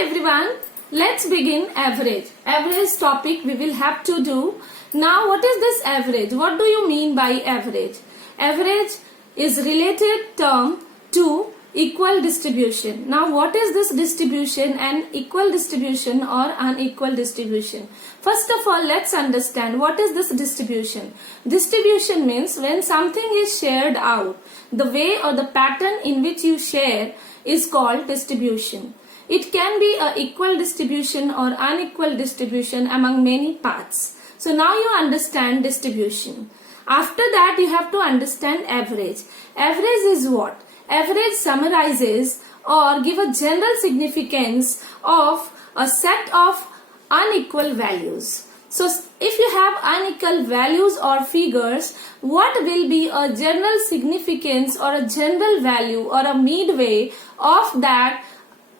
everyone, let's begin average. Average topic we will have to do. Now what is this average? What do you mean by average? Average is related term to equal distribution. Now what is this distribution and equal distribution or unequal distribution? First of all, let's understand what is this distribution. Distribution means when something is shared out, the way or the pattern in which you share is called distribution. It can be a equal distribution or unequal distribution among many parts. So now you understand distribution. After that you have to understand average. Average is what? Average summarizes or give a general significance of a set of unequal values. So if you have unequal values or figures, what will be a general significance or a general value or a midway of that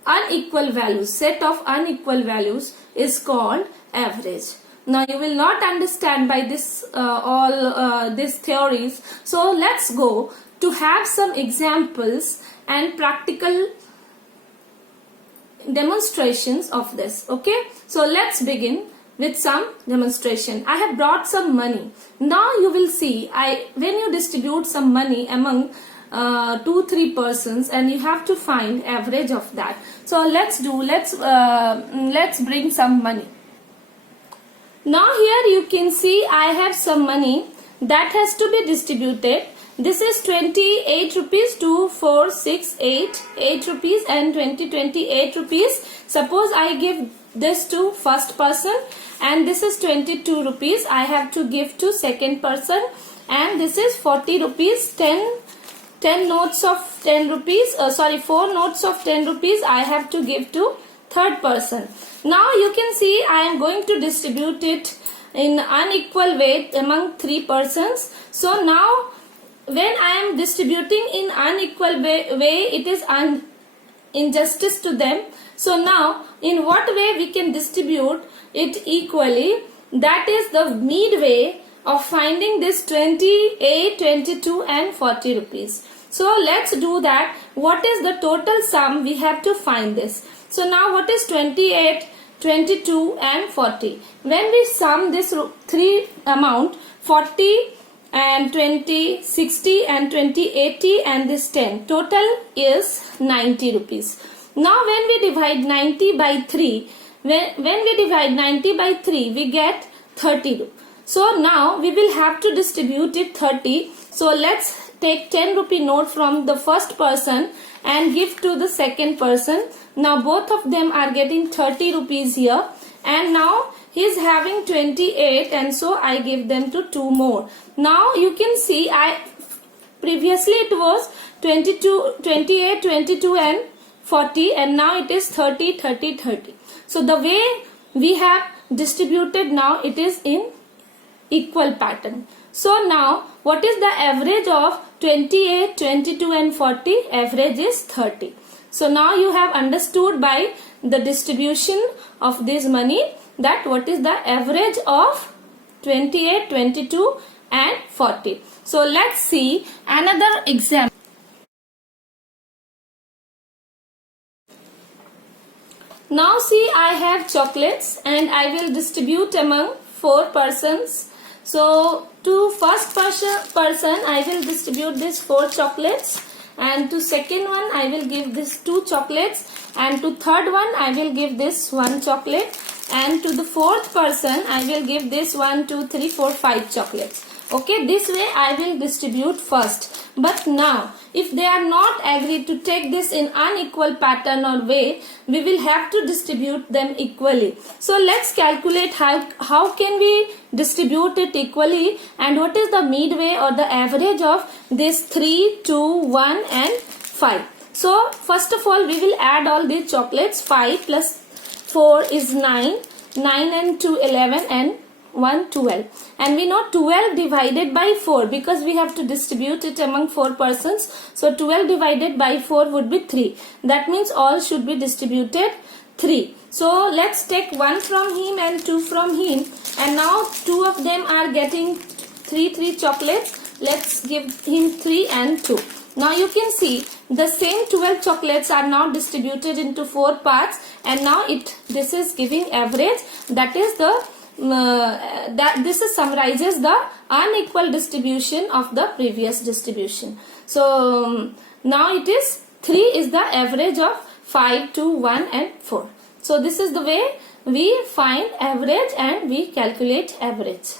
unequal values, set of unequal values is called average. Now you will not understand by this these theories. So let's go to have some examples and practical demonstrations of this. Okay, so let's begin with some demonstration. I have brought some money. Now you will see when you distribute some money among 2-3 persons and you have to find average of that. So let's bring some money. Now here you can see I have some money that has to be distributed. This is 28 rupees, 2, 4, 6, 8 rupees and 28 rupees. Suppose I give this to first person and this is 22 rupees I have to give to second person, and this is 40 rupees, 4 notes of 10 rupees I have to give to third person. Now you can see I am going to distribute it in unequal way among 3 persons. So now when I am distributing in unequal way it is injustice to them. So now in what way we can distribute it equally? That is the midway of finding this 28, 22 and 40 rupees. So let's do that. What is the total sum? We have to find this. So now what is 28, 22 and 40? When we sum this 3 amount, 40 and 20, 60 and 20, 80 and this 10, total is 90 rupees. Now when we divide 90 by 3, when we divide 90 by 3, we get 32. So now we will have to distribute it 30. So let's take 10 rupee note from the first person and give to the second person. Now both of them are getting 30 rupees here, and now he is having 28 and so I give them to 2 more. Now you can see previously it was 22, 28, 22 and 40, and now it is 30, 30, 30. So the way we have distributed now, it is in equal pattern. So now what is the average of 28, 22 and 40? Average is 30. So now you have understood by the distribution of this money that what is the average of 28, 22 and 40. So let's see another example. Now see I have chocolates and I will distribute among 4 persons. So to first person I will distribute this 4 chocolates, and to second one I will give this 2 chocolates, and to third one I will give this 1 chocolate, and to the fourth person I will give this 1, 2, 3, 4, 5 chocolates. Okay, this way I will distribute first. But now if they are not agreed to take this in unequal pattern or way, we will have to distribute them equally. So let's calculate how can we distribute it equally, and what is the midway or the average of this 3, 2, 1 and 5. So first of all we will add all these chocolates. 5 plus 4 is 9, 9 and 2 11 and 1 12, and we know 12 divided by 4 because we have to distribute it among 4 persons. So 12 divided by 4 would be 3. That means all should be distributed 3. So let's take 1 from him and 2 from him, and now 2 of them are getting 3 chocolates. let's give him 3 and 2. Now you can see the same 12 chocolates are now distributed into 4 parts, and now this is giving average. That is this summarizes the unequal distribution of the previous distribution. So now it is 3 is the average of 5, 2, 1 and 4. So this is the way we find average and we calculate average.